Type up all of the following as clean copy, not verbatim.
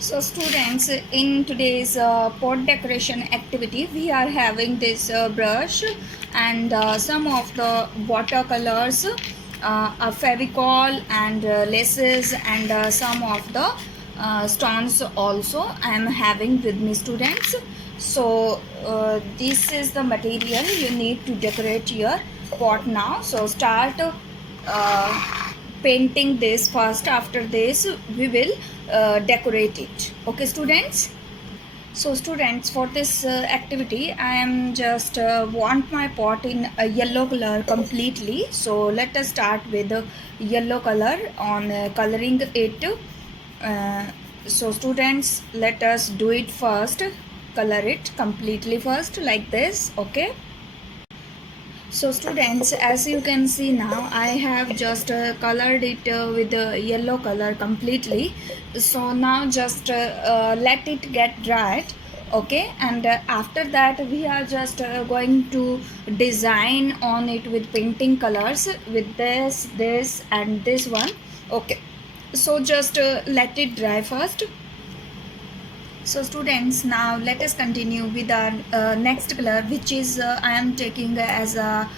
So students, in today's pot decoration activity, we are having this brush and some of the watercolors, a fevicol and laces and some of the stones also I am having with me, students. So this is the material you need to decorate your pot now. So start painting this first. After this we will decorate it. Okay students. So students, for this activity I am just want my pot in a yellow color completely. So let us start with the yellow color on coloring it. uh, so students, let us do it first. Color it completely first like this. Okay. So students, as you can see now, I have just colored it with the yellow color completely. So now just let it get dried. Okay, and after that we are just going to design on it with painting colors with this and this one. Okay, so just let it dry first. So students, now let us continue with our next color, which is I am taking as a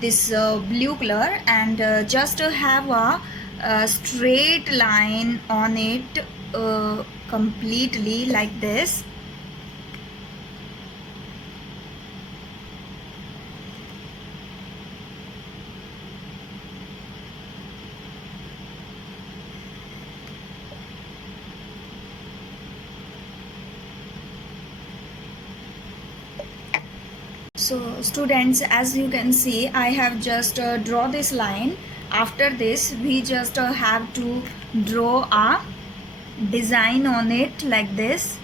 this blue color, and just have a straight line on it completely like this. So students, as you can see, I have just draw this line. After this we just have to draw a design on it like this.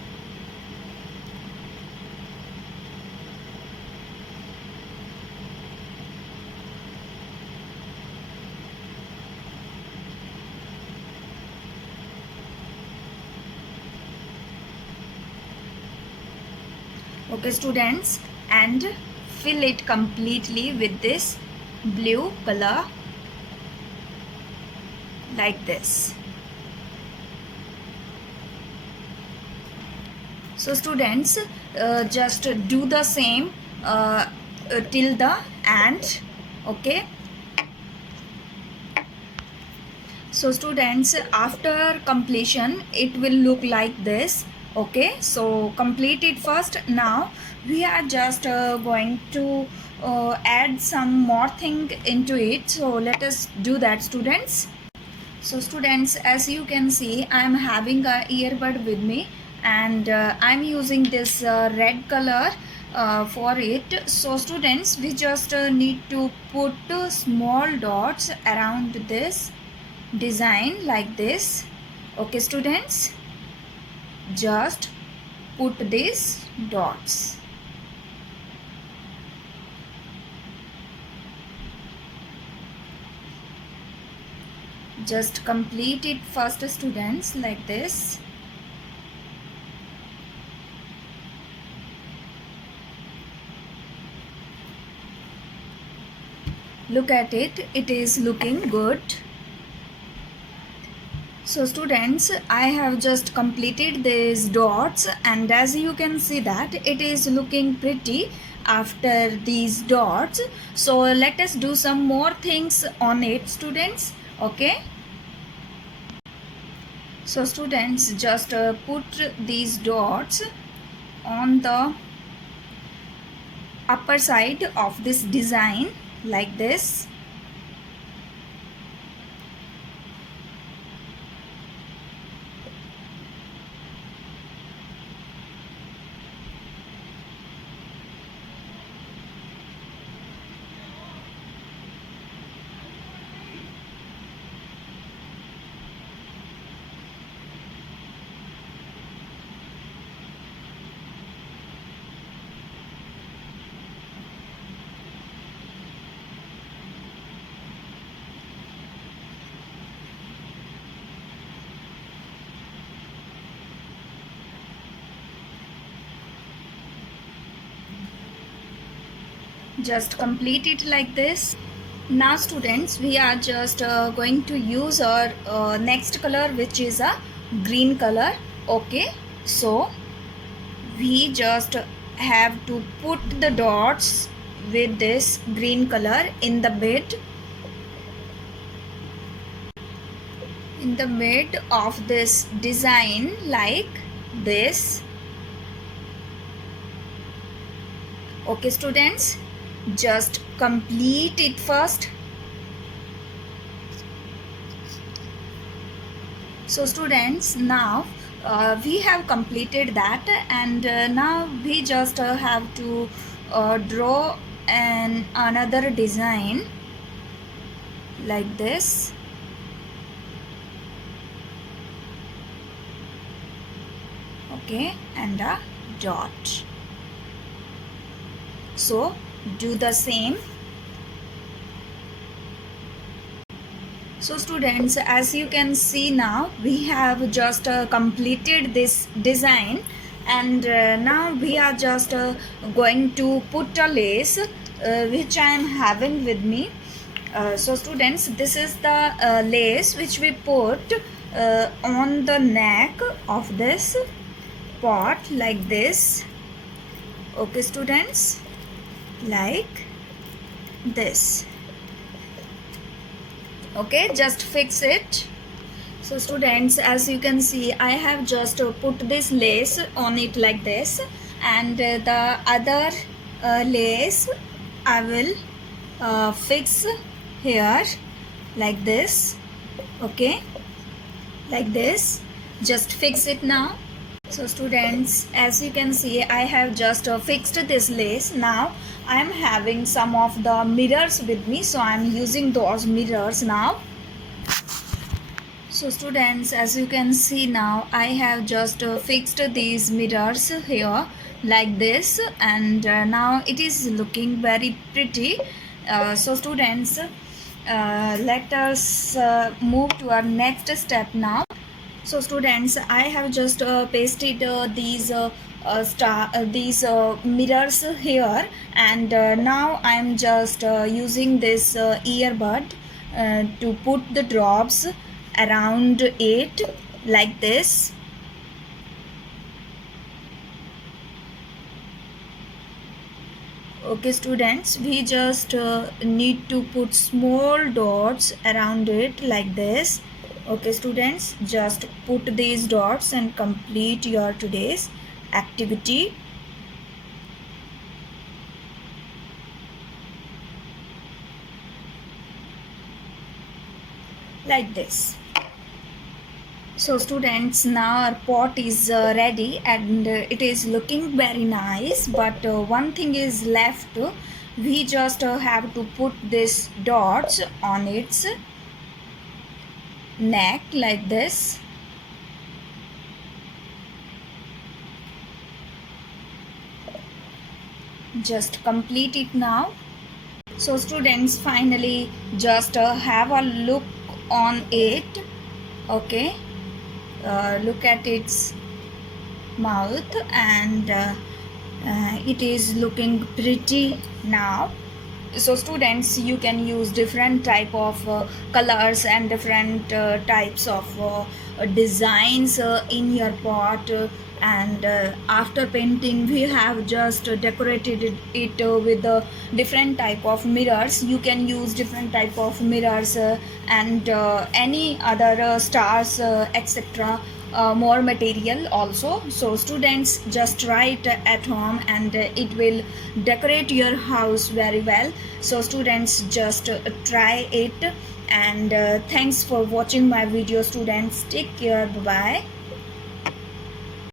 Okay students, and fill it completely with this blue color like this. So students, just do the same till the end. Okay. So students, after completion it will look like this. Okay, so complete it first. Now we are just going to add some more thing into it. So let us do that, students. So students, as you can see, I am having a earbud with me, and I'm using this red color for it. So students, we just need to put small dots around this design like this. Okay students, just put these dots. Just complete it first, students, like this. Look at it, it is looking good. So students, I have just completed these dots, and as you can see that it is looking pretty after these dots. So let us do some more things on it, students. Okay. So students, just put these dots on the upper side of this design like this. Just complete it like this. Now students, we are just going to use our next color, which is a green color. Okay, so we just have to put the dots with this green color in the mid of this design, like this. Okay students, just complete it first. So students, now we have completed that, and now we just have to draw another design like this. Okay, and a dot. So do the same. So students, as you can see, now we have just completed this design, and now we are just going to put a lace which I am having with me. So students, this is the lace which we put on the neck of this pot, like this. Okay students, like this. Okay, just fix it. So students, as you can see, I have just put this lace on it like this, and the other lace I will fix here like this. Okay, like this. Just fix it now. So students, as you can see, I have just fixed this lace. Now I am having some of the mirrors with me, so I am using those mirrors now. So students, as you can see, now I have just fixed these mirrors here like this, and now it is looking very pretty. So students, let us move to our next step now. So students, I have just pasted these mirrors here, and now I am just using this earbud to put the drops around it like this. Okay students, we just need to put small dots around it like this. Okay students, just put these dots and complete your today's activity. Like this. So students, now our pot is ready, and it is looking very nice, but one thing is left. We just have to put this dots on its neck like this. Just complete it now. So students, finally just have a look on it. Okay, look at its mouth, and it is looking pretty now. So students, you can use different type of colors and different types of designs in your pot, and after painting we have just decorated it with different type of mirrors. You can use different type of mirrors and any other stars, etc. More material also. So students, just try it at home, and it will decorate your house very well. So students, just try it, and thanks for watching my video students. Take care, bye bye.